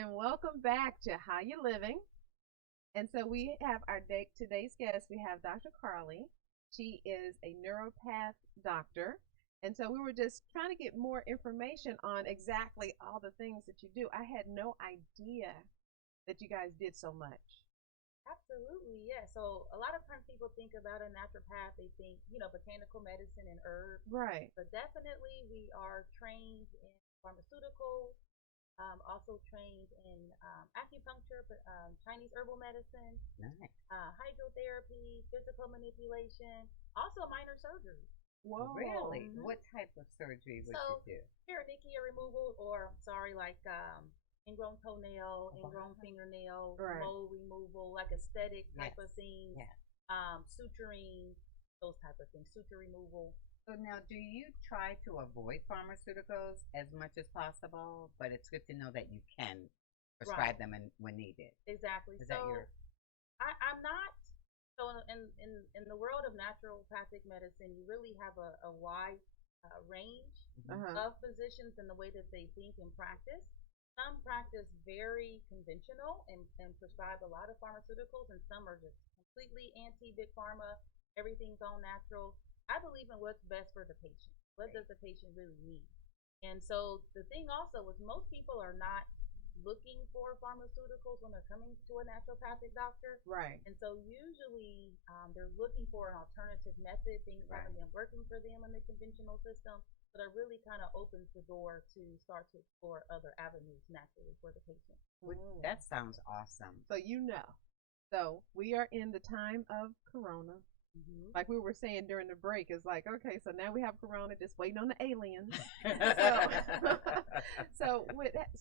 and welcome back to How You Living. And so we have our today's guest. We have Dr. Carlie. She is a neuropath doctor. And so we were just trying to get more information on exactly all the things that you do. I had no idea that you guys did so much. Absolutely, yeah. So a lot of times people think about a naturopath, they think, botanical medicine and herbs, Right. but definitely we are trained in pharmaceuticals, also trained in acupuncture, Chinese herbal medicine, Nice. hydrotherapy, physical manipulation, also minor surgery. Whoa. Really? What type of surgery would you So do? perinekia removal, or sorry, like ingrown toenail, Wow. ingrown fingernail, Right. mole removal, like aesthetic type of Yes. things, Yes. suturing, those type of things, suture removal. So now, do you try to avoid pharmaceuticals as much as possible? But it's good to know that you can Right, prescribe them when needed. exactly. Is that So your? I'm not. So in the world of naturopathic medicine, you really have a wide range Uh huh. of physicians and the way that they think and practice. Some practice very conventional and prescribe a lot of pharmaceuticals, and some are just completely anti big pharma. Everything's all natural. I believe in what's best for the patient. What Right. does the patient really need? And so the thing also is most people are not looking for pharmaceuticals when they're coming to a naturopathic doctor. Right. And so usually they're looking for an alternative method. Things Right. haven't been working for them in the conventional system. So that really kind of opens the door to start to explore other avenues naturally for the patient. That sounds awesome. So you know. So we are in the time of Corona. Mm-hmm. Like we were saying during the break, it's like, okay, so now we have Corona, just waiting on the aliens. So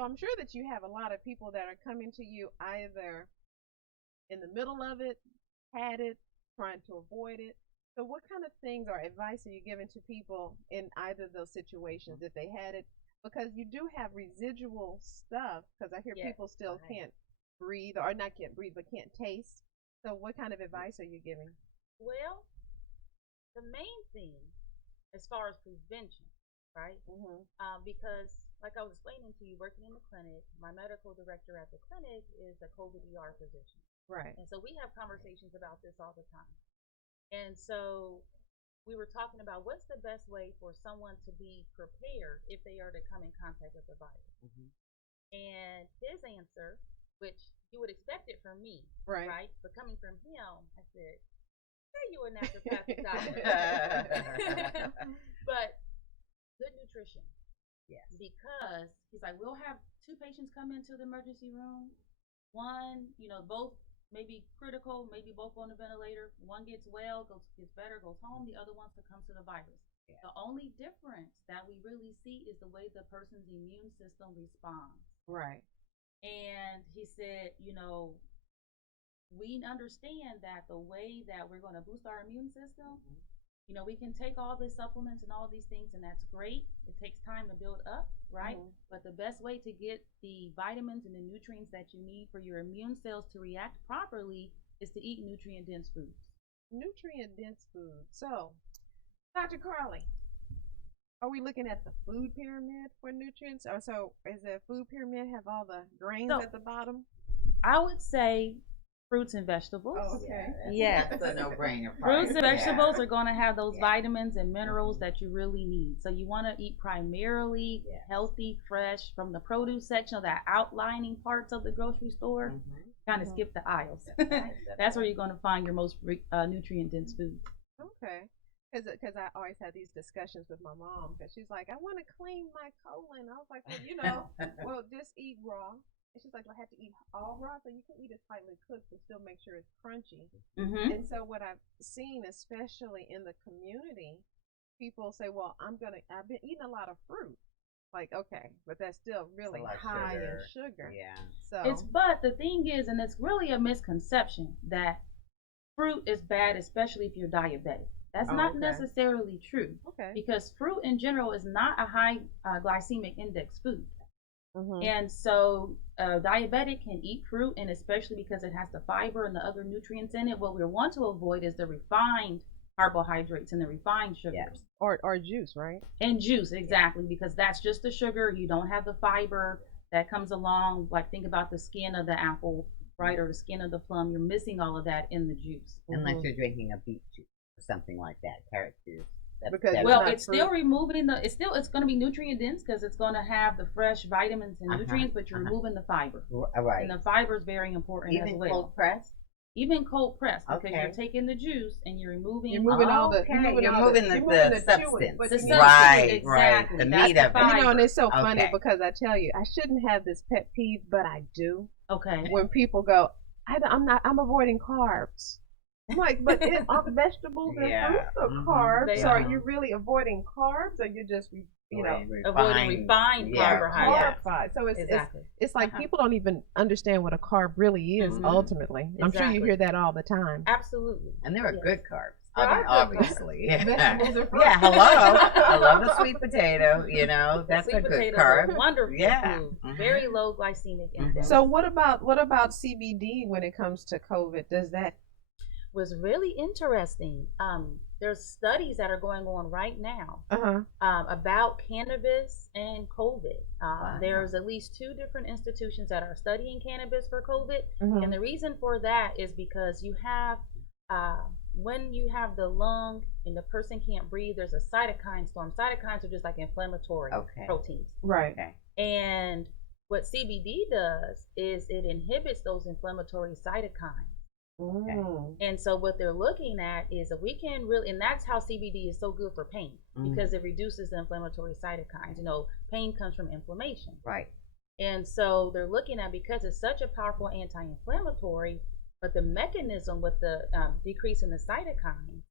I'm sure that you have a lot of people that are coming to you either in the middle of it, had it, trying to avoid it. So what kind of things or advice are you giving to people in either of those situations if they had it? Because you do have residual stuff. Because I hear Yes, people still right. can't breathe, or not can't breathe, but can't taste. So what kind of advice are you giving? Well, the main thing as far as prevention, right? Mm-hmm. Because, like I was explaining to you, working in the clinic, my medical director at the clinic is a COVID ER physician. Right. And so we have conversations about this all the time. And so we were talking about what's the best way for someone to be prepared if they are to come in contact with the virus. Mhm. And his answer, which you would expect it from me, Right. right? But coming from him, I said, "Say you a naturopathic doctor," but good nutrition. Yes. Because he's like, we'll have two patients come into the emergency room. One, both maybe critical, maybe both on the ventilator. One gets well, gets better, goes home. The other one succumbs to the virus. Yeah. The only difference that we really see is the way the person's immune system responds. Right. And he said, we understand that the way that we're going to boost our immune system, we can take all these supplements and all these things, and that's great. It takes time to build up, right? Mhm. But the best way to get the vitamins and the nutrients that you need for your immune cells to react properly is to eat nutrient dense foods. Nutrient dense food. So, Dr. Carlie, are we looking at the food pyramid for nutrients? Or so is the food pyramid have all the grains So at the bottom? I would say fruits and vegetables. Oh, okay. Yes. That's a no-brainer. Fruits and Yeah. vegetables are going to have those Yeah. vitamins and minerals that you really need. So you want to eat primarily Yes. healthy, fresh from the produce section of that outlining parts of the grocery store. Mhm. Kind of Mhm. skip the aisles. That's right. That's where you're going to find your most nutrient dense food. Okay. Because I always had these discussions with my mom because she's like, I want to clean my colon. I was like, well, just eat raw. And she's like, well, I have to eat all raw, so you can eat it slightly cooked but still make sure it's crunchy. Mm-hmm. And so what I've seen, especially in the community, people say, well, I've been eating a lot of fruit. Like, okay, but that's still really lot of high in sugar. sugar. Yeah. So But the thing is, and it's really a misconception that fruit is bad, especially if you're diabetic. That's Oh, not okay. necessarily true, okay. because fruit in general is not a high glycemic index food. Mm-hmm. And so a diabetic can eat fruit, and especially because it has the fiber and the other nutrients in it, what we want to avoid is the refined carbohydrates and the refined sugars. Yes. Or juice, right? And juice, exactly, because that's just the sugar. You don't have the fiber. that comes along. Like think about the skin of the apple, right, or the skin of the plum. You're missing all of that in the juice. Unless you're drinking a beet juice or something like that, carrot juice. Because it's well, not it's fruit. still removing the. It's going to be nutrient dense because it's going to have the fresh vitamins and nutrients, but you're removing the fiber. Right. And the fiber is very important Even as well. cold press. Even cold press, because Okay. you're taking the juice and you're removing. You're moving all the. Okay, You're you're moving moving the the chewing, substance. but The you substance, need- Right, exactly. right. The That's meat the of it. fiber. You know, and it's so funny Okay. because I tell you, I shouldn't have this pet peeve, but I do. Okay. When people go, I'm avoiding carbs. I'm like, but all the vegetables and Yeah. fruits are Mhm. carbs. They So are are. you really avoiding carbs, or you just, Avoiding refined carbohydrates. carb? So Exactly. it's like people don't even understand what a carb really is. Mhm. Ultimately, I'm sure you Exactly. hear that all the time. Absolutely. And there are Yes. good carbs. There I mean, are good obviously. carbs. Vegetables and fruit. Yeah, hello. I love the sweet potato. You know, that's Sweet a good potatoes carb. are wonderful Yeah. food. Mhm. Very low glycemic index. So what about CBD when it comes to COVID? Does that? Was really interesting. There's studies that are going on right now about cannabis and COVID. Wow. There's at least 2 different institutions that are studying cannabis for COVID, Mhm. and the reason for that is because you have when you have the lung and the person can't breathe, there's a cytokine storm. Cytokines are just like inflammatory proteins, Right. Okay. and what CBD does is it inhibits those inflammatory cytokines. Mm. And so what they're looking at is if we can really, and that's how CBD is so good for pain, because it reduces the inflammatory cytokines. You know, pain comes from inflammation. Right. And so they're looking at, because it's such a powerful anti-inflammatory, but the mechanism with the decrease in the cytokine,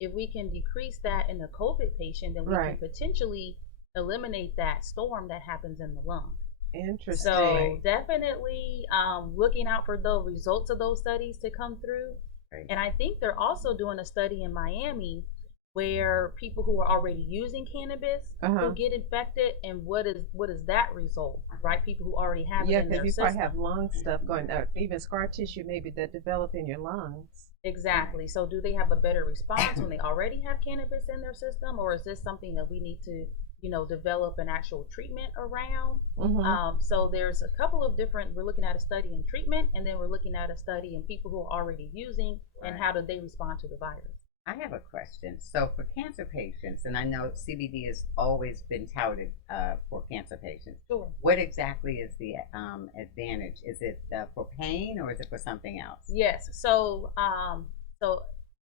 if we can decrease that in the COVID patient, then we can potentially eliminate that storm that happens in the lung. Interesting. So definitely looking out for the results of those studies to come through. Right. And I think they're also doing a study in Miami where people who are already using cannabis will get infected, and what is that result, right? People who already have it in their because you system. probably have lung stuff going, even scar tissue maybe that develop in your lungs. Exactly. So do they have a better response when they already have cannabis in their system, or is this something that we need to develop an actual treatment around? So there's a couple of different, we're looking at a study in treatment, and then we're looking at a study in people who are already using, and how do they respond to the virus. I have a question. So for cancer patients, and I know CBD has always been touted for cancer patients. Sure. What exactly is the advantage? Is it for pain, or is it for something else? Yes. So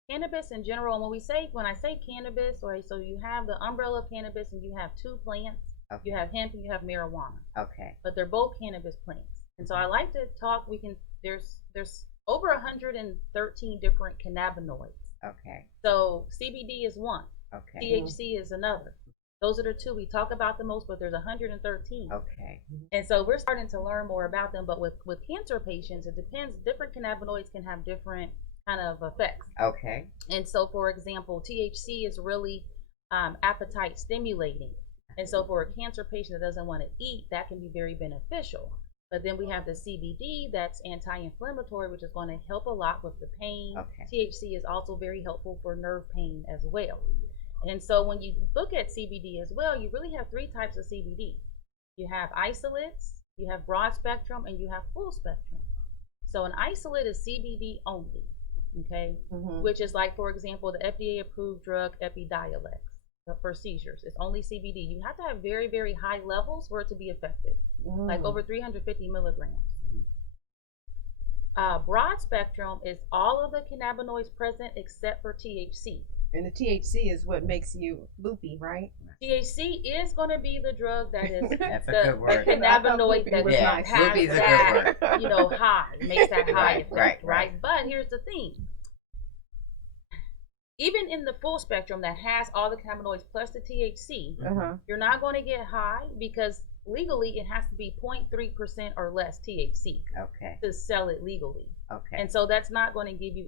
cannabis in general, when I say cannabis, right, so you have the umbrella of cannabis and you have 2 plants. Okay. You have hemp and you have marijuana. Okay. But they're both cannabis plants. And so I like to talk, there's over 113 different cannabinoids. Okay. So CBD is one. Okay. THC is another. Those are the 2 we talk about the most, but there's 113. Okay. And so we're starting to learn more about them. But with cancer patients, it depends. Different cannabinoids can have different kind of effects. Okay. And so, for example, THC is really appetite stimulating. And so for a cancer patient that doesn't want to eat, that can be very beneficial. But then we have the CBD that's anti-inflammatory, which is going to help a lot with the pain. Okay. THC is also very helpful for nerve pain as well. And so when you look at CBD as well, you really have 3 types of CBD. You have isolates, you have broad spectrum, and you have full spectrum. So an isolate is CBD only, okay? Which is like, for example, the FDA approved drug Epidiolex for seizures. It's only CBD. You have to have very, very high levels for it to be effective, like over 350 milligrams. Broad spectrum is all of the cannabinoids present except for THC. And the THC is what makes you loopy, right? THC is going to be the drug that is That's a the good word. cannabinoid that Yeah, has loopy's a good that, word. high, makes that high effect, right. right? But here's the thing. Even in the full spectrum that has all the cannabinoids plus the THC, you're not going to get high because legally it has to be 0.3% or less THC to sell it legally. Okay. And so that's not going to give you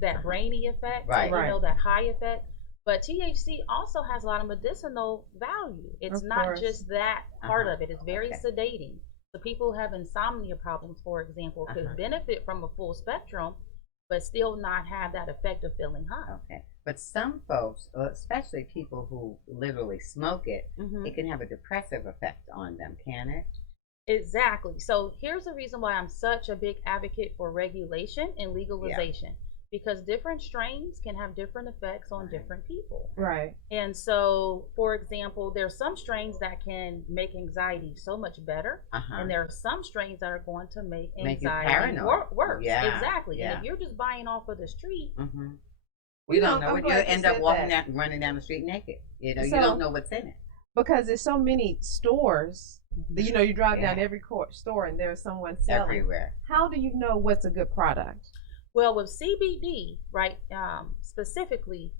that brainy effect, right. That high effect. But THC also has a lot of medicinal value. It's not just that part of it. It's very sedating. So people who have insomnia problems, for example, could benefit from a full spectrum, but still not have that effect of feeling high. Okay. But some folks, especially people who literally smoke it, it can have a depressive effect on them, can it? Exactly. So here's the reason why I'm such a big advocate for regulation and legalization. Because different strains can have different effects on different people. Right. And so, for example, there's some strains that can make anxiety so much better, and there are some strains that are going to make anxiety worse. Yeah. Exactly. Yeah. And if you're just buying off of the street, you don't know what you end up running down the street naked. You know, you don't know what's in it. Because there's so many stores. You know, you drive down every store and there's someone selling everywhere. How do you know what's a good product? Well, with CBD, right, specifically,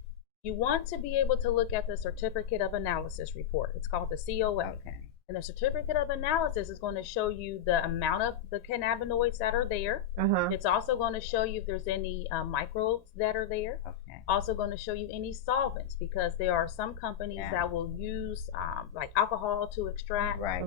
you want to be able to look at the certificate of analysis report. It's called the COA. Okay. And the certificate of analysis is going to show you the amount of the cannabinoids that are there. It's also going to show you if there's any microbes that are there. Okay. Also going to show you any solvents, because there are some companies that will use like alcohol to extract. Right.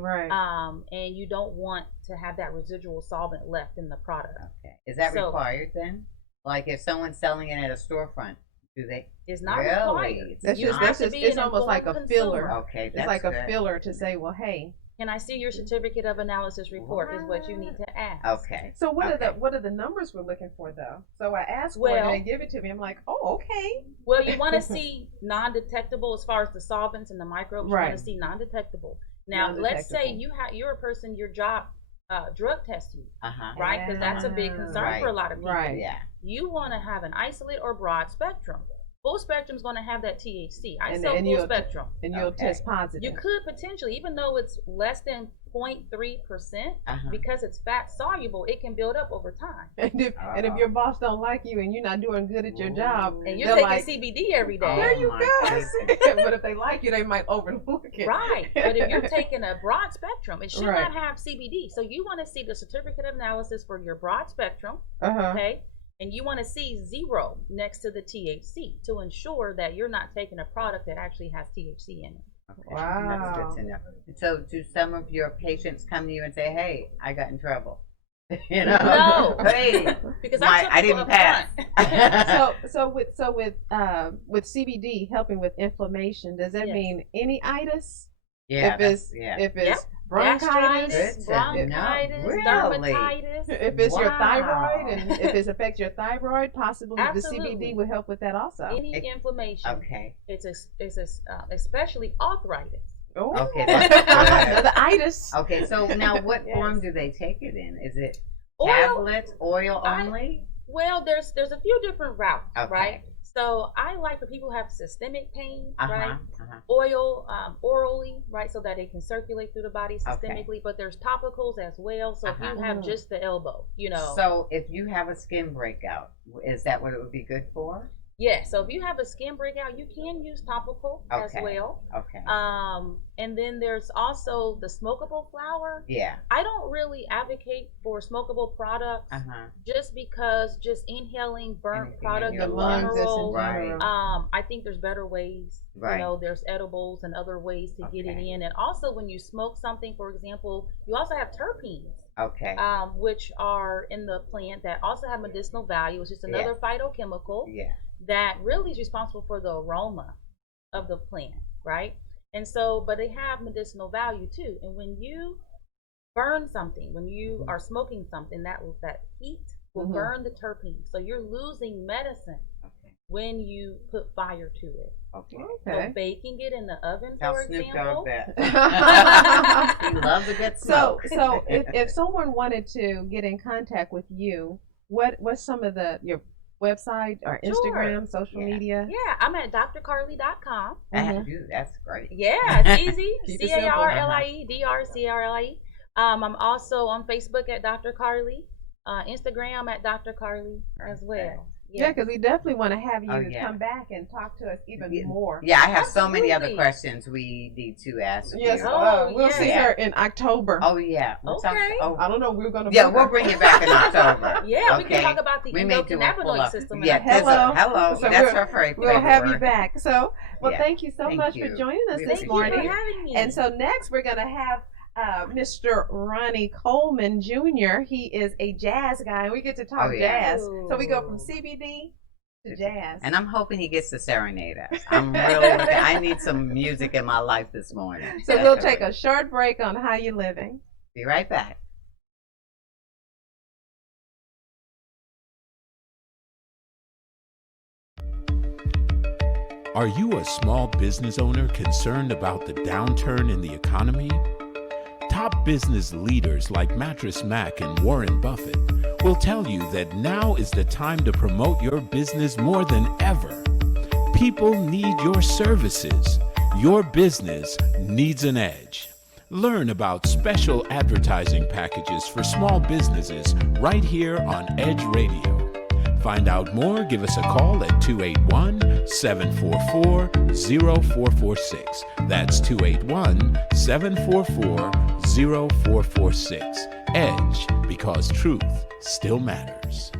And you don't want to have that residual solvent left in the product. Okay. Is that required then? Like if someone's selling it at a storefront, do they? It's not required. It's almost like a filler. Okay, it's like a filler to say, well, hey, can I see your certificate of analysis report? Is what you need to ask. Okay. So what are the numbers we're looking for though? So I asked for it and they give it to me. I'm like, oh, okay. Well, you want to see non-detectable as far as the solvents and the microbes. You want to see non-detectable. Now, let's say you're a person, your job drug tests you, right? Because that's a big concern for a lot of people. Right. Yeah. You want to have an isolate or broad spectrum. Full spectrum is going to have that THC. I sell and full spectrum. And you'll test positive. You could potentially, even though it's less than 0.3%, because it's fat soluble, it can build up over time. And if your boss don't like you and you're not doing good at your job, and you're taking CBD every day, there you go. But if they like you, they might overlook it. Right. But if you're taking a broad spectrum, it should not have CBD. So you want to see the certificate of analysis for your broad spectrum. Okay. And you want to see 0 next to the THC to ensure that you're not taking a product that actually has THC in it. Okay. Wow. That's good to know. So do some of your patients come to you and say, hey, I got in trouble? You know? No. Hey, because I didn't pass. So with CBD helping with inflammation, does that mean any itis? Yeah. If it's bronchitis, dermatitis. If it's your thyroid, and if it affects your thyroid, possibly the CBD would help with that also. Any inflammation. Okay. It's especially arthritis. Oh, okay. That's the itis. Okay, so now what form do they take it in? Is it tablets, oil only? Well, there's a few different routes, right? So I like for people who have systemic pain, right? Oil, orally, right, so that it can circulate through the body systemically. But there's topicals as well. So if you have just the elbow, you know. So if you have a skin breakout, is that what it would be good for? Yeah, so if you have a skin breakout, you can use topical as well. Okay. And then there's also the smokable flower. Yeah. I don't really advocate for smokable products just because just inhaling burnt product in general. I think there's better ways. You know, there's edibles and other ways to get it in. And also when you smoke something, for example, you also have terpenes. Okay. Which are in the plant that also have medicinal value. It's just another phytochemical. Yeah. That really is responsible for the aroma of the plant, right? And so, but they have medicinal value too. And when you burn something, when you are smoking something, that heat will burn the terpenes. So you're losing medicine when you put fire to it. So baking it in the oven, for example. He loves a good smoke. So if someone wanted to get in contact with you, what's some of your website or Instagram, social media? Yeah, I'm at drcarlie.com. That's great. Yeah, it's easy. Carlie, drcarlie. I'm also on Facebook at Dr. Carlie, Instagram at Dr. Carlie as well. Yeah, because we definitely want to have you come back and talk to us even more. Yeah, I have so many other questions we need to ask. Yes, we'll see her in October. Oh, yeah. I don't know. We're going to. Yeah, we'll bring you back in October. We can talk about the endocannabinoid system. Yeah, hello. So that's her favorite. We'll have you back. So, thank you so much for joining us this morning. Thank you for having me. And so next we're going to have Mr. Ronnie Coleman Jr. He is a jazz guy, and we get to talk jazz. So we go from CBD to jazz. And I'm hoping he gets to serenade us. I need some music in my life this morning. So we'll take a short break on How You Living. Be right back. Are you a small business owner concerned about the downturn in the economy? Top business leaders like Mattress Mac and Warren Buffett will tell you that now is the time to promote your business more than ever. People need your services. Your business needs an edge. Learn about special advertising packages for small businesses right here on Edge Radio. Find out more, give us a call at 281-744-0446. That's 281-744-0446. Edge, because truth still matters.